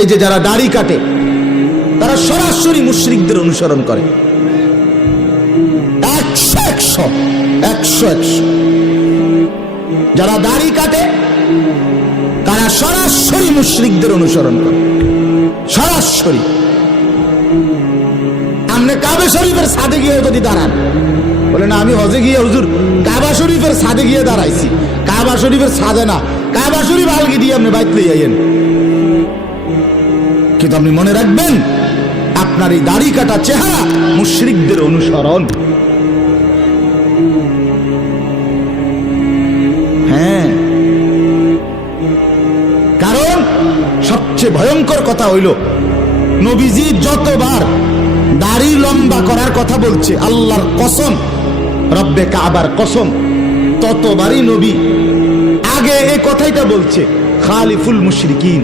এই যে যারা দাড়ি কাটে তারা সরাসরি মুশরিকদের অনুসরণ করে। 100 যারা দাড়ি কাটে তারা সরাসরি মুশরিকদের অনুসরণ করে, সরাসরি। আপনি কাবা শরীফের ছাদে গিয়ে যদি দাঁড়ান, বলে না আমি হজে গিয়ে হুজুর কাবা শরীফের ছাদে গিয়ে দাঁড়াইছি, কাবা শরীফের ছাদে না, কাবা শরীফ আলগি দিয়ে আপনি বাইত লই আইয়েন। কিন্তু আপনি মনে রাখবেন আপনার এই দাড়ি কাটা চেহারা মুশরিকদের অনুসরণ। হ্যাঁ, কারণ সবচেয়ে ভয়ঙ্কর কথা হইল নবীজি যতবার দাড়ি লম্বা করার কথা বলছে, আল্লাহর কসম, রব্বে কাবার কসম, ততবারই নবী আগে এই কথাইটা বলছে খালিফুল মুশরিকিন,